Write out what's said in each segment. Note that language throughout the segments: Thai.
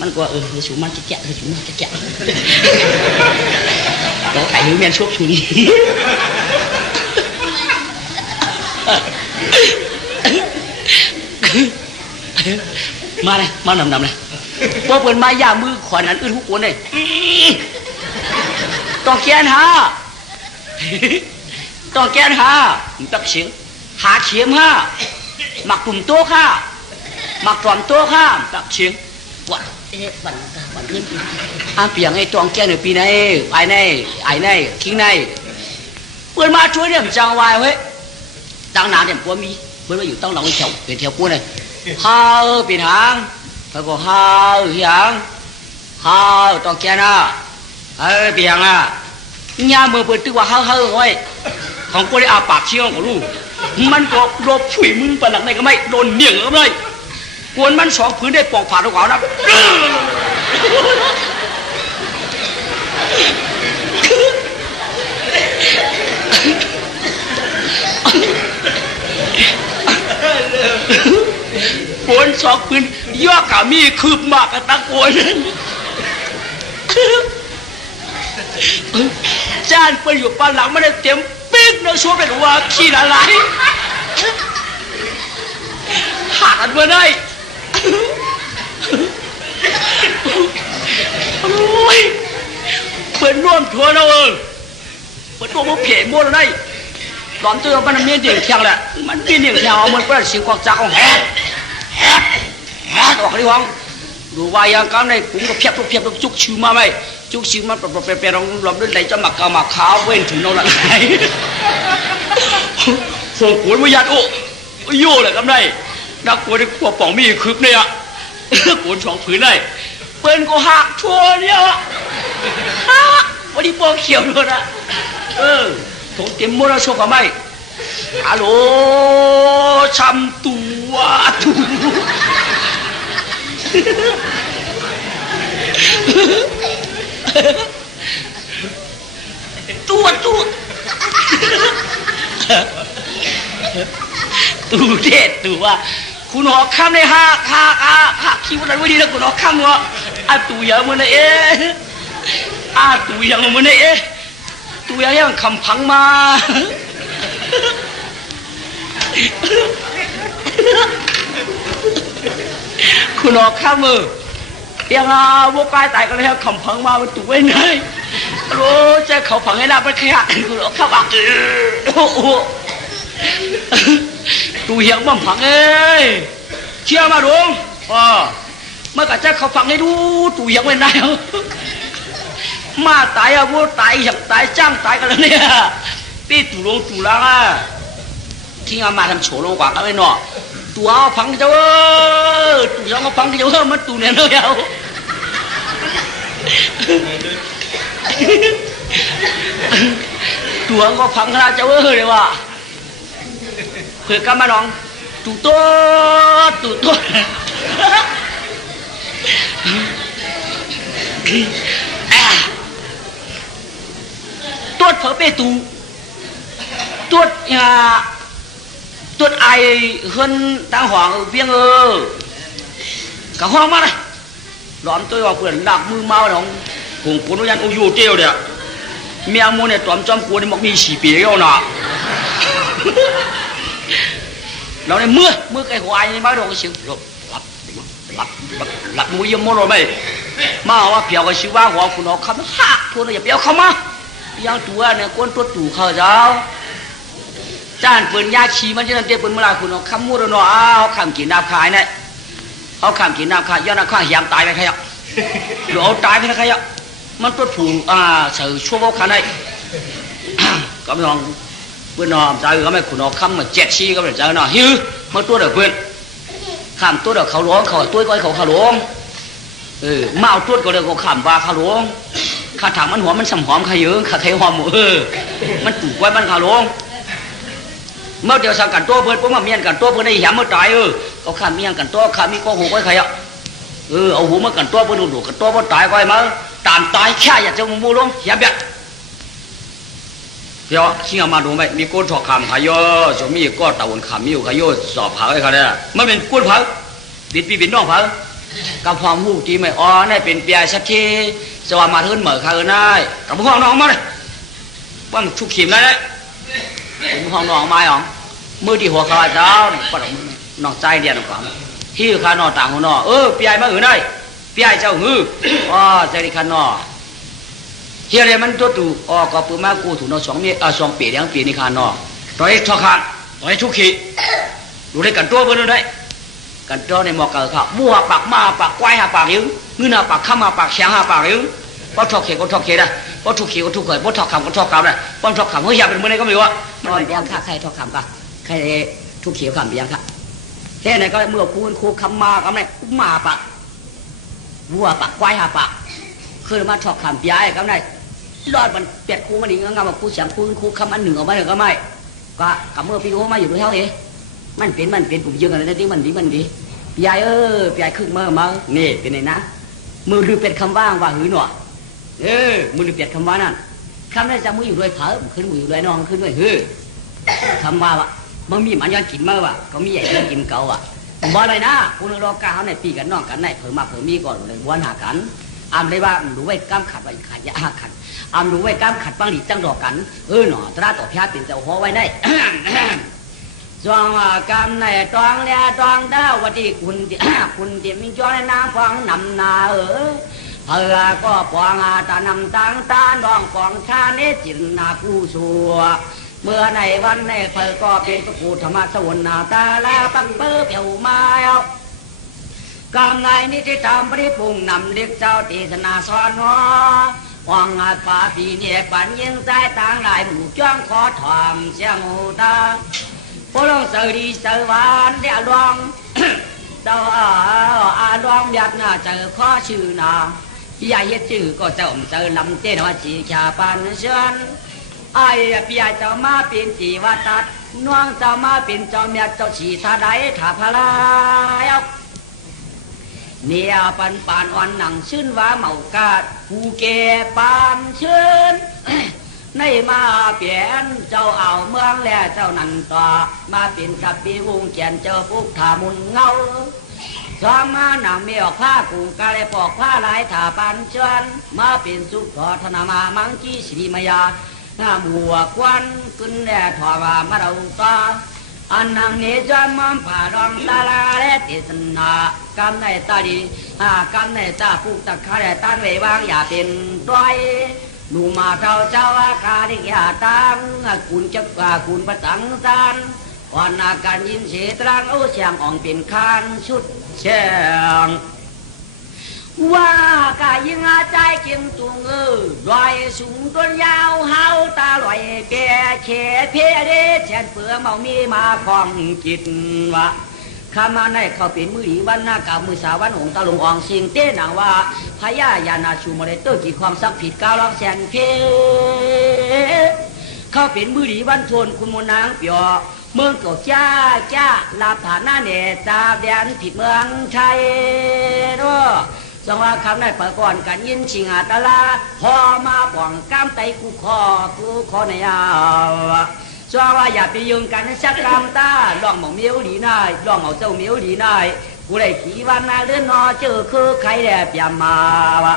มันก็เออคือสูมันจะแกะคือสูมันจะแกะก็ไก่หือแมนชกชูนี้มาเลยมานำนำเลยว่าเปิดมาย่ามือขวานั้นอื่นหุกวนเลยต้องแกนฮะต้องแกนฮะตักเสียงหาเขียมฮะหมักกลุ่มโต๊ะค่ะหมักกล่อมโต๊ะค่ะตักเสียงวัดเอ๊ะบันกาบันเงินอะเปียงไอ้ตองแกนในปีไหนไอ้ไหนไอ้ไหนคิงไหนเปิด อ้าเปลี่ยงไอ้ตองแกนหนูปีในไปในไอในคิงในเปิดมาช่วยเนี่ยจังวายเว้ยตั้งนานเนี่ยปัวมีเปิดมาอยู่ตั้งหลังเถียวเป็นเถียวปัวเลยฮาเออปีนหางแล้วก็ฮาเออหางฮาเอตองแกนอะเออเปียงอะญาเมื่อเปิดตึกว่าฮาเออไว้ยของกูได้อาปากเชี่ยวของลูกมันก็รบฉุยมึงปะหลังไหนก็ไม่โดนเหนียงก็ไม่ กวนมันสองพื้นได้ปอกผ่าทุกขานะปวนสองปืนย่อกามีคืบมากกับตะโกนจ้านไปอยู่ป้านหลังไม่ได้เต็มปิ๊กนะชัวเป็นว่าขี้อะไรหากันมาได้ โอ้ยเปิดร่วมทัวร์นะเออเปิดร่วมมาเพียมั่วแล้วได้หลอนตัวมันมีเดียงเทียงแหละมันมีเดียงเทียงมันก็เสียงกวากจากของแฮะแฮะแฮะออกดิวังดูวายังกันในผมก็เพียบเพียบจุกชื่อมาไหมจุกชื่อมาเปรเปรลองลองด้วยไหลจะหมักกาหมักขาวเว้นถึงนอนหลังไหนส่งขวนวิญญาณโอ้โย่เลยครับนาย นักขวนที่ขวบป่องมีคืบเนี่ยขวนสองผืนได้เปิ้นก็หักชัวเนี่ยฮักวันนี้ปองเขียวเลยนะเออถงเต็มมรชกกับไม่ฮัลโหลชำตัวตูตัวตัวตูเด็ดตัว คุณหอคำในห้าห้าห้าห้าคิดว่าอะไรไม่ดีนะคุณหอคำเนาะอาตูยังมันเอ๊ะอาตูยังมันเอ๊ะตูยังยังคำพังมาคุณออกข้ามือยังอาวกายตายกันแล้วคำพังมามันตัวไว้ไหนรู้จะเขาพังให้หน้าเป็นขยะคุณออกข้าบักโอ้โห ตูเหียงมันพังเอ้ยเชื่อมาลุงอ๋อเมื่อกะจะเขาพังให้ดูตูเหียงไว้ไหนมาตายอะวัวตายอย่างตายจ้างตายกันแล้วเนี่ยพี่ตูลงตูลังอะที่เอามาทำโฉลงกว่าก็ไม่เนาะตัวเอาพังเจ้าเออตัวยังเอาพังเจ้าเออมันตัวเนี่ยเลยเอาตัวก็พังขนาดเจ้าเออเลยว่ะ เผื่อก็มาลองตูโตตูโตตรวจเผอเปตูตรวจอ่าตรวจไอเฮือนตั้งหองเพียงเออกะห้องมาเลยหลอมตัวออกเปลือนดักมือเมาหนองผงปุนยันอุยูเจียวเดียเมียมูเนี่ยตอมจอมกวนนี่มักมีฉีเปียเนาะ มายังตัวเนี่ยก้นตัวตู่เขาเจ้าจ้านปืนยาชีมันจะนั่นเตี้ยปืนเมื่อไรคุณเอาคำมูดเนาะอ้าวคำกินน้ำขายเนี่ยเอาคำกินน้ำขายย้อนน้ำข้าหยามตายไปใครอะหรือเอาตายไปใครอะมันตัวผูอ่าเสือชั่วโมงขนาดก็ไม่ลอง เพื่อนนอมใจก็ไม่คุณเอาคำมาเจ็ดชีก็ไม่ใจนาะฮิวมันตัวเด็กเพื่อนข้ามตัวเด็กเขาหลวงเขาตัวก้อยเขาเขาหลวงเออเอาตัวก็เลยเขาข้ามว่าเขาหลวงข้าถามมันหัวมันสำหอมข้าเยอะข้าไทยหอมเออมันตู่ก้อยมันเขาหลวงเมื่อเดียวสังกันตัวเพื่อนผมมาเมียนกันตัวเพื่อนในหยามเมื่อตายเออเขาข้ามเมียนกันตัวข้ามีก็หูก็ใครอะเออเอาหูมากันตัวเพื่อนดูกันตัวเพื่อนตายก็ไอ้มาตามตายแค่อยากจะมูลงหยามแบบ เดี๋ยวขี้เอามาดูไหมมีก้นถอกขามขายโยจะมีก้อนตะวันขามมีอยู่ขายโยสอบผาไอ้เขาเนี่ยมันเป็นก้นผาบิดปีบิดน้องผากับความหูที่ไม่อ่อนได้เป็นเปียสักทีสว่ามาทืนเหมือข้าเอ้นได้กับพวกน้องมาเลยว่ามันชุกขีมแล้วนะผมห้องน้องม้หรองมือที่หัวขาเจ้าเนี่ยปะดอกมือน้องใจเดียนความที่ขานอต่างหัวนอเออเปียมาเอ้นได้เปียเจ้าหืออ๋อใจดีขานอ เฮียเลยมันตัวตูอ๋อก็ปืนมากูถูนอสองเมียอ่าสองปีเลี้ยงปีนี่คานอต่อยทอขาดต่อยชุกขีดูได้กันตัวเบนได้กันตัวในหมอกเกิดครับบัวปากมาปากควายหาปากยืงเงินหาปากข้ามาปากแฉงหาปากยืงพอทอกเขก็ทอกเขได้พอทุกเขก็ทุกเขยพอทอกคำก็ทอกคำได้พอทอกคำเฮ้ยอยากเป็นเมือไหนก็ไม่รู้ว่ามันเปียงค่ะใครทอกคำก็ใครทุกเขคำเปียงค่ะแค่ไหนก็เมื่อคูณคูคำมาก็ไม่มาปากบัวปากควายหาปากคือมาทอกคำเปียก็ไม่ รอดมันเปียดคูมันอีกงามคูเสียงคูคูคำอันหนึ่งออกมาเลยก็ไม่ก็กับเมื่อพี่รู้มาอยู่ด้วยเท่านี้มันเป็นมันเป็นผมยืนกันเลยที่มันดีมันดีพี่ใหญ่เออพี่ใหญ่ครึ่งเมื่อมานี่เป็นไงนะมือลือเป็ดคำว่างว่าหือหนอเออมือลือเป็ดคำว่านั่นคำนั้นจะมืออยู่ด้วยเผาขึ้นมืออยู่ด้วยน้องขึ้นด้วยฮือคำว่าว่ะมันมีมันย้อนกินเมาว่ะก็มีใหญ่ย้อนกินเก่าว่ะบ่อะไรนะคุณรอกาเขาในปีกันน้องกันในเพิ่มมาเพิ่มมีก่อนเลยวนหากัน อามได้ว่ามรู้ไว้กล้ามขัดไว้ขายาขัดอำรู้ไว้กล้ามขัดปังหลีตั้งดอกกันเออหนอตราต่อพยาเป็นเจ้าหัวไว้ได้จวงว่ากำในตองเลียตองดาววัดีคุณคุณเตีมิงจอในนาฟังนำนาเออเพื่อก็ปองอาตานำตังตาดองปองชาเนจินนาผู้สัวเมื่อในวันในเพอก็เป็นพระกูธรรมสวรนาตาลาปังเปิ้เปียวมาเอา กำไรนิติธรรมปริพุงนำเด็กเจ้าตีสนาสอนหัวหวังอาป่าปีเนี่ยปันยิงใจต่างหลายหมู่จ้องขอถอมเสียงหูตาพลงเสดีเสวานเดียดวงเจ้าอาอาดวงอยากน้าเจอข้อชื่อนาพี่ใหญ่ชื่อก็เจ้าเจอลำเต้นว่าจีชาปันเชิญไอ้พี่ใหญ่เจ้ามาเป็นจีวัตัดน้วงเจ้ามาเป็นเจ้าเมียเจ้าฉีทาใดถาพลาย เนี่ยปันปานอ่อนหนังชื่นว่าเมากาดผู้แก่ปานชื่นในมาเปลี่ยนเจ้าเอาเมืองและเจ้านันต่อมาเป็นกับปีวงแกนเจ้าพุกถามุนเงาสอมมาหนังเมียอกผ้ากุงกาเลยปอกผ้าลายถาปันเชิญมาเป็นสุขทอธนามามังคีสิริมายาหน้าบัวควันขึ้นแล่ถอว่ามาเราต่อ อันนังเนจามังผารองตาลาและเทศนากำในตาดีอากำในตาผูกตะคาและตันไว้วางอย่าเป็นต้อยดูมาเท่าเจ้าอาคาดิยาตังคุณจักกาคุณประสังสานวันอาการยินเสตรังโอเสียงอ่องเป็นคานชุดเชียง ว่ากายิงอาใจเกียงตุงเออลอยสูงต้นยาวเฮาตาลอยเปียเขเพียเดเชนเปือเมามีมาของจิตวะข้ามาในเขาเป็นมือหลีวันหน้ากามือสาวันองค์ตะลงอองสิงเต้นางว่าพญายานาชูมาเรเตอร์กี่ความสักผิดก้าวลอกแสนเพเขาเป็นมือหลีวันทนคุณมนางเปียเมืองเก่าจ้าจ้าลาฐานาเนตาแดนผิดเมืองไทย จังว่าคำในเปิดก่อนกันยินชิงอาตลาพอมาป่องกามไตกูคอกูคอในยาวสว่าอย่าไปยืงกันสักลำตาลองหมองเมียวดีนายลองหมองเจ้าเมียวดีนายกูเลยขี่วันนาเลื่อนนอเจอคือใครแดบยามาวะกวาวะ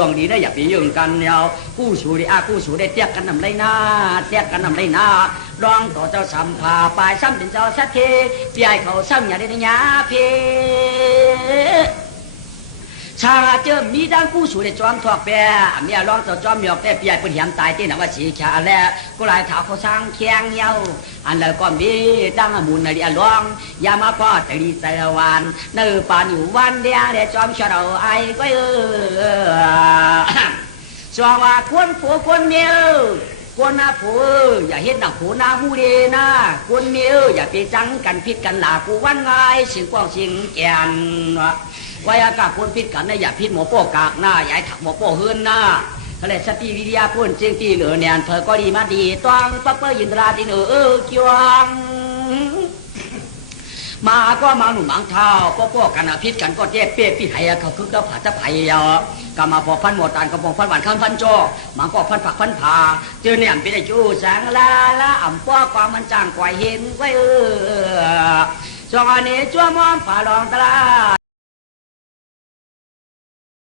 ลองดีได้อย่าไปยืงกันเนากู้สูได้อากู้สูได้เตียกกันนำไรนาเตียกกันนำไรนาลองต่อเจ้าสัมภาปลายซ้ำเป็นเจ้าสักทีพี่ไอเขาซ้ำอย่าได้ยาเพ ชาเจอมีดังผู้สูได้จอมทอกแปรมีอร้องต่อจอมหยอกแต่ปีใหญ่เป็นเหียมตายที่หนว่าสีขาแล้วก็ลายถาเขาสร้างเคียงเหี่ยวอันแล้วก็มีดังมูลนาฬิอร้องยามาก็ตรีสารวันเนื้อปานอยู่วันเดียวได้จอมชะเราไอ้ก็เออสวงว่าควรผัวควรเมียควรนาผัวอย่าเฮ็ดหนักผัวนาหูเดนะควรเมียอย่าไปจังกันพิษกันหลากูวันง่ายสิงกว้างสิงแกน วายากาพ่นพิษกันนอย่าพิษหมอโป้กากหน้าอย่าให้ถักหมอโป้เฮือนหน้าทะเลสติวิทยาพุ่นเจียงตีเหลือแนนเธอก็ดีมาดีต้งปักเปอร์ยินตราดินเออเออกียวงมาก็มาหนุ่มอังเท้าก็ป้กันอะพิษกันก็เจ็บเปี้ยพี่ไห้เขาคึกแล้วผาจะไผ่ยากามาพอพันหมดตานกระพงพันหวานข้ามพันโจมาก็พันผักพันผาเจอเนี่ยเป็นไอ้จูแสงลาละอ่ำป้อความมันจางกวายเห็นไว้เออจองอันนี้จ้วมอมผ่าลองตลา